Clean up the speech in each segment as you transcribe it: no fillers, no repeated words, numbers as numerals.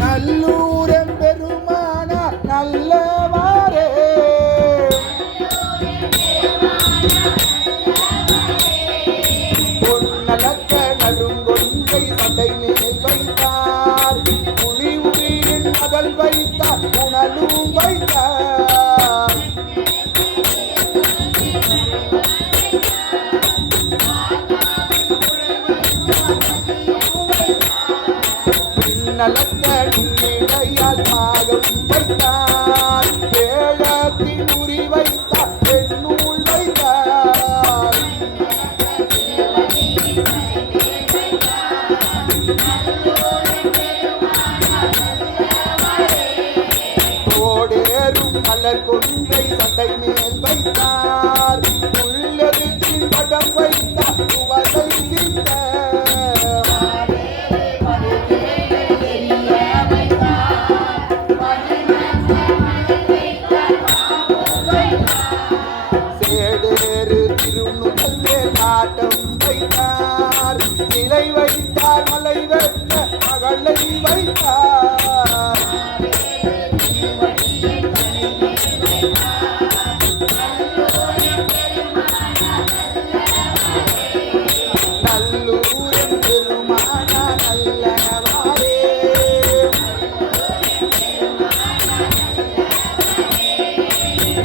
நல்லூரம் பெருமானார் நல்லவாரே பொன்னலக்க நடுங்கொன்றை சண்டை மேல் வைத்தார் புலி உரியின் மதல் வைத்தார் உணலும் வைத்தார் பின்னலக்க நுண்ணிடையால் மாகம் வைத்தார் வேழத்தின் உரி வைத்தார் பெண்ணூல் வைத்தார் தோடேறும் மலர் கொன்றை சட்டை மேல் வைத்தார் உள்ளதின் படம் வைத்தார் துவசை சிந்த சேடேறு திருநுதல் மேல் நாட்டம் வைத்தார் சிலை வைத்தார் மலை வெட்ட மகளை வைத்தார் நல்லூரின் பெருமானார் நல்லவாரே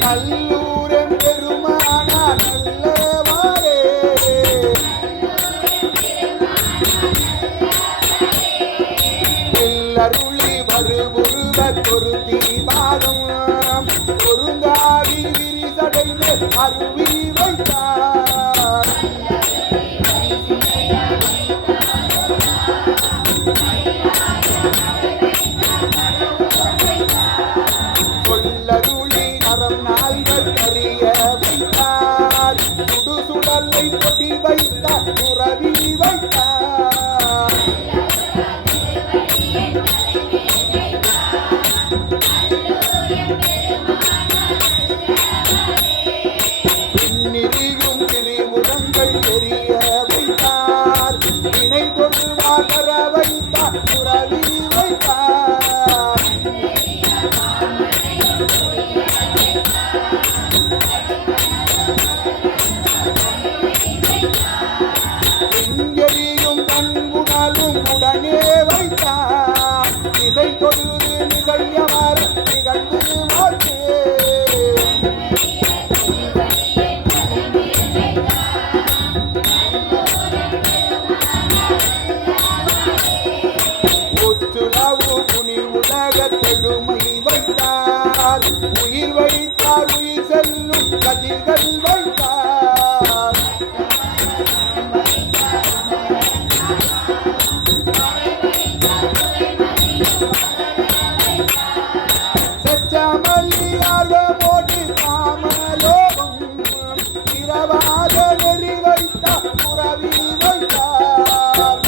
நல்லூரின் பெருமானார் நல்லவாரே பில்லருளி வருவுருவ பொருத்தி பாதம் பொருந்தாடி விரிசடைந்து அருவி வைத்தார் சொல்லருளி நரம் நால்வர் கரிய வைத்தார் சுடுசுடலை கொடி வைத்தார் துறவி வைத்தார் பின்னிரியும் திரிபுரங்கள் எரிய வைத்தார் இணை தொழுவார் வர வைத்தார் துறவி வைத்தார் எங்கெரியும் கண்புணலும் உடனே வைத்தார் இசை தொழுது நிசையவர் நிகழ்ந்து மாற்றே ஒற்றுளவு புனி உலக தெழுமை வைத்தார் உயிர் வைத்தார் உயிர் செல்லும் கதிர்கள் வைத்தார் செச்சமல்லி ஆர்வமோடு காமலோகம் இரவாத நெறி வைத்தார் புறவி வைத்தார்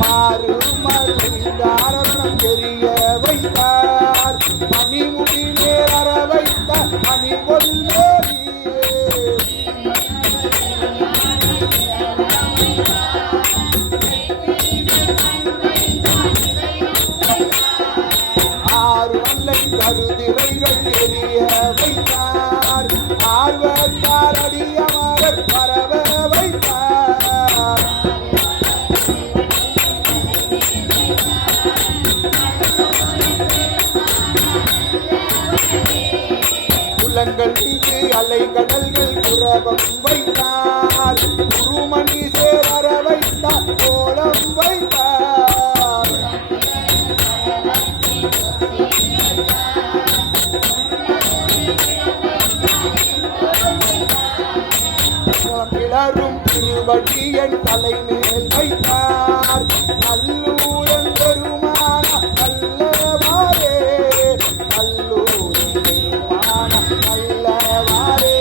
மாறுமலை தாரணம் எரிய வைத்தார் மணிமுடி நேர் அற வைத்தார் மணி கொல்லோரி ஆறு அல்லை கருதிரைகள் எரிய வைத்தார் ஆர்வத்தார் அடியமரர் பரவ வைத்தார் குலங்கள் மீது அலை கடல்கள் புறவம் வைத்தார் குருமணி சேர வைத்தார் கோலம் வைத்தார் கிளறும் திருவடியன் தலை மேல் வைத்தார் நல்லூரன் பெருமானார் நல்லவாரே நல்லூரன் பெருமானார் நல்லவாரே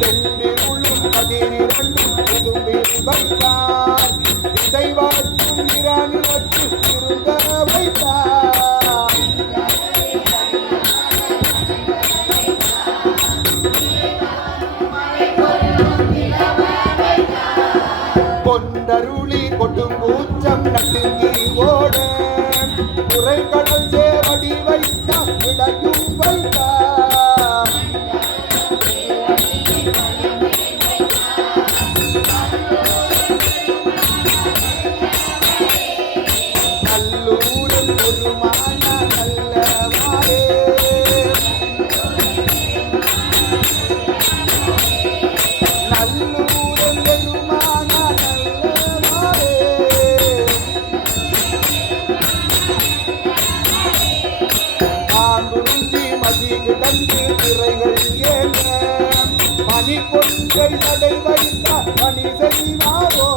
சென்றிருளும் கதிரிரண்டும் விசும்பில் வைத்தார் திசை வாற்றும் இராணி வச்சு இருந்த வைத்தார் நடுங்கி ஓட குறை கடல் சேவடி வைத்தார் இடையும் வைத்தார் நல்லூரில் பெருமான நல்லவாரே நல்லூரில் பெருமான நல்லவாரே ஆண்டுருஞ்சி மதி கிடந்து திரைகள் ஏங்க மணி கொன்றை நடை வைத்த பணி செய்வாரோ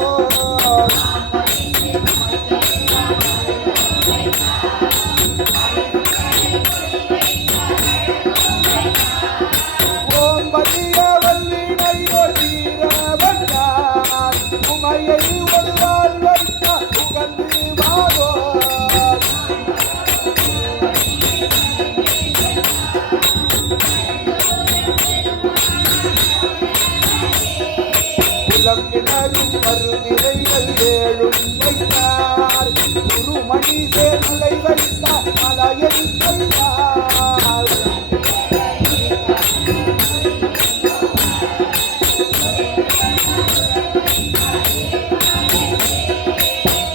ஓம்பலிய வல்லினையோ தீரவந்தார் உமையை ஒரு வாழ் வைத்த உகந்து வாரோ புலங்கிணரும் மறுநிலைகள் ஏழும் வைத்தார் குருமணி சேர்மலை வைத்தார் மலையை கையார்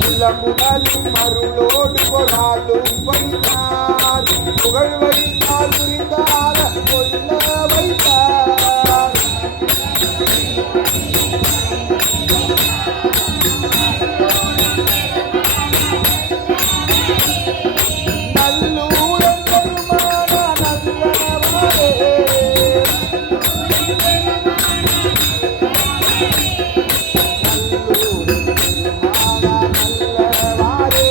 புலம்புதலும் அருளோடு கொளாடும் வைத்தார் புகழ் வைத்தார் புரிந்தார கொல்ல வைத்தார் நல்லூரன் பெருமான நல்லவாரே நல்லூரன் பெருமான நல்லவாரே